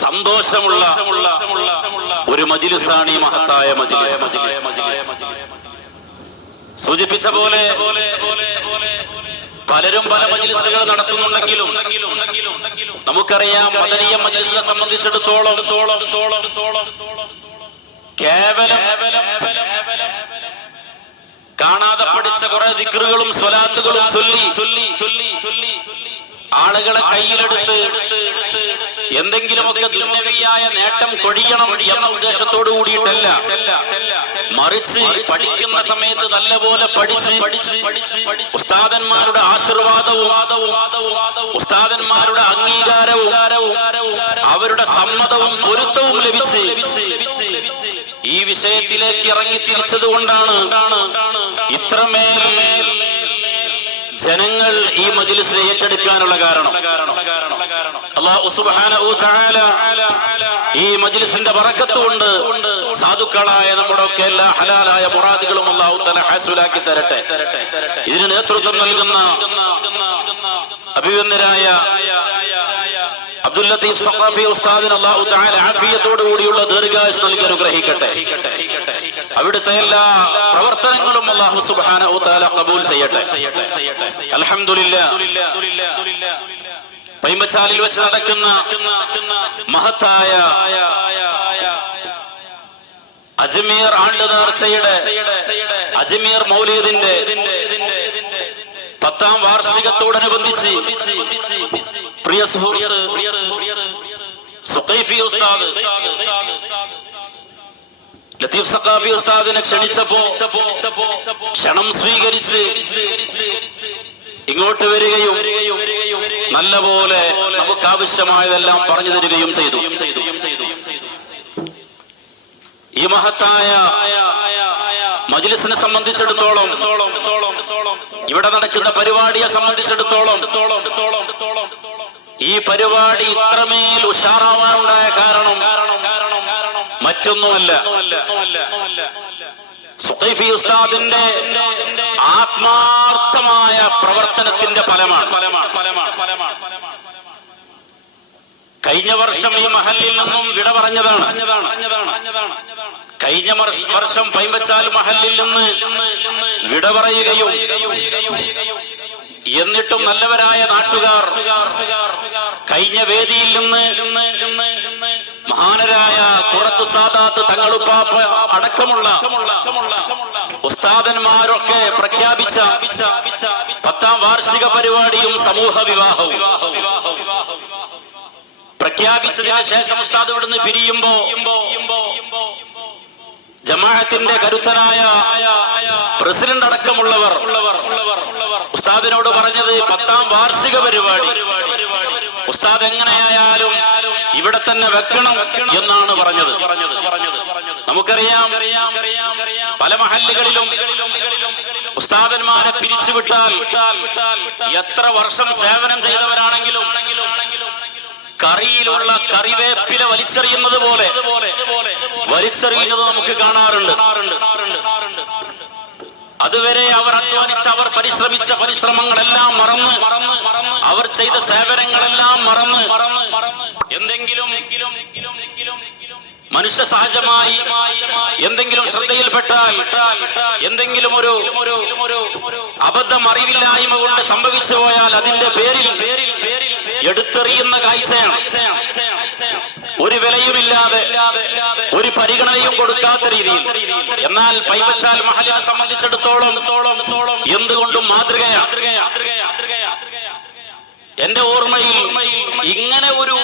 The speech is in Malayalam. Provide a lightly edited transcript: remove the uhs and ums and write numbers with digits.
സന്തോഷമുള്ള ഒരു മജ്‌ലിസാണ് ഈ മഹത്തായ മജ്‌ലിസ്. സൂചിപ്പിച്ച പോലെ പലരും പല മജ്‌ലിസുകൾ നടത്തുന്നുണ്ടെങ്കിലും നമുക്കറിയാം മദനിയ മജ്‌ലിസിനെ സംബന്ധിച്ചിടത്തോളം കേവലം കാണാതെ പഠിച്ച കുറെ ദിക്റുകളും സ്വലാത്തുകളും ചൊല്ലി ആളുകളെ കയ്യിലെടുത്ത് എന്തെങ്കിലുമൊക്കെ ദുന്യവിയായ നേട്ടം കൊഴിയണം എന്ന ഉദ്ദേശത്തോടു കൂടിയിട്ടല്ല, മറിച്ച് പഠിക്കുന്ന സമയത്ത് നല്ലപോലെ പഠിച്ച് ഉസ്താദന്മാരുടെ ആശീർവാദവും ഉസ്താദന്മാരുടെ അംഗീകാരവും അവരുടെ സമ്മതവും പൊരുത്തവും ലഭിച്ച് ഈ വിഷയത്തിലേക്ക് ഇറങ്ങി തിരിച്ചത് കൊണ്ടാണ് ഇത്രമേൽ ജനങ്ങൾ ഈ മജ്‌ലിസിനെ ഏറ്റെടുക്കാനുള്ള കാരണം. അല്ലാഹു സുബ്ഹാനഹു വ തആല ഈ മജ്‌ലിസിന്റെ ബറക്കത്ത് കൊണ്ട് സാധുക്കളായ നമ്മുടെ ഒക്കെ എല്ലാ ഹലാലായ മുറാദുകളും അല്ലാഹു തആല ഹസൂലാക്കി തരട്ടെ. ഇതിന് നേതൃത്വം നൽകുന്ന അഭിവന്ദനായ അബ്ദുൽ ലത്തീഫ് സഖാഫി ഉസ്താദിന് അല്ലാഹു തആല ആഫിയത്തോടു കൂടിയുള്ള ദീർഘായുസ്സ് നൽകി അനുഗ്രഹിക്കട്ടെ. അവിടുത്തെ എല്ലാ പ്രവർത്തനങ്ങളും അല്ലാഹു സുബ്ഹാനഹു വ തആല ഖബൂൽ ചെയ്യട്ടെ. അൽഹംദുലില്ലാഹ്. പൈമ്പച്ചാലിൽ വെച്ച് നടക്കുന്ന മഹത്തായ അജ്മീർ ആണ്ട് നേർച്ചയുടെ അജ്മീർ മൗലിദിന്റെ 10ാം വാർഷികത്തോടനുബന്ധിച്ച് പ്രിയ സുഹൃത്ത് സുഖൈഫി ഉസ്താദ് ലത്തീഫ് സഖാഫി ഉസ്താദിനെ ക്ഷണിച്ചപ്പോ ക്ഷണം സ്വീകരിച്ച് ഇങ്ങോട്ട് വരികയും നല്ലപോലെ നമുക്ക് ആവശ്യമായതെല്ലാം പറഞ്ഞു തരികയും ചെയ്തു. ഈ മഹത്തായ മജ്‌ലിസിനെ സംബന്ധിച്ചിടത്തോളം ഇവിടെ നടക്കുന്ന പരിപാടിയെ സംബന്ധിച്ചിടത്തോളം ഈ പരിപാടി ഇത്രമേൽ ഉഷാറാവാനുണ്ടായ കാരണം മറ്റൊന്നുമല്ല, സുഖൈഫി ഉസ്താദിന്റെ ആത്മാർത്ഥമായ പ്രവർത്തനത്തിന്റെ ഫലമാണ്. കഴിഞ്ഞ വർഷം ഈ മഹല്ലിൽ നിന്നും വിട പറഞ്ഞതാണ്. കഴിഞ്ഞ വർഷം പൈമ്പച്ചാൽ മഹല്ലിൽ നിന്ന് വിട പറയുകയും എന്നിട്ടും നല്ലവരായ നാട്ടുകാർ കഴിഞ്ഞ വേദിയിൽ നിന്ന് മഹാനരായ ഖുറത്തു സാദാത്ത് തങ്ങളുപ്പാപ്പ അടക്കമുള്ള ഉസ്താദന്മാരൊക്കെ പ്രഖ്യാപിച്ച 10ാം വാർഷിക പരിപാടിയും സമൂഹ വിവാഹവും പ്രഖ്യാപിച്ചതിന് ശേഷം ഉസ്താദ് ഇവിടുന്ന് പിരിയുമ്പോ ജമാഅത്തിന്റെ കരുത്തനായ പ്രസിഡന്റ് അടക്കമുള്ളവർ ഉസ്താദിനോട് പറഞ്ഞത് 10ാം വാർഷിക പരിപാടി ഉസ്താദ് എങ്ങനെയായാലും ഇവിടെ തന്നെ വെക്കണം എന്നാണ് പറഞ്ഞത്. നമുക്കറിയാം പല മഹല്ലുകളിലും ഉസ്താദന്മാരെ പിരിച്ചുവിട്ടാൽ എത്ര വർഷം സേവനം ചെയ്തവരാണെങ്കിലും കറിയിലുള്ള കറിവേപ്പില വലിച്ചെറിയുന്നത് പോലെ വലിച്ചെറിയുന്നത് നമുക്ക് കാണാറുണ്ട്. അതുവരെ അവർ അധ്വാനിച്ച അവർ പരിശ്രമിച്ച പരിശ്രമങ്ങളെല്ലാം മറന്ന് അവർ ചെയ്ത സേവനങ്ങളെല്ലാം മറന്ന് എന്തെങ്കിലും മനുഷ്യ സഹജമായി എന്തെങ്കിലും ശ്രദ്ധയിൽപ്പെട്ടാൽ എന്തെങ്കിലും ഒരു അബദ്ധം അറിവില്ലായ്മ കൊണ്ട് സംഭവിച്ചു പോയാൽ അതിന്റെ പേരിൽ എടുത്തെറിയുന്ന കാഴ്ചയാണ്. ഒരു വിലയുമില്ലാതെ ഒരു പരിഗണനയും കൊടുക്കാത്ത രീതിയിൽ. എന്നാൽ പൈമ്പച്ചാൽ മഹല്ലിനെ സംബന്ധിച്ചിടത്തോളം എന്തുകൊണ്ടും മാതൃകയാണ്. എന്റെ ഓർമ്മയിൽ ഇങ്ങനെ ഒരു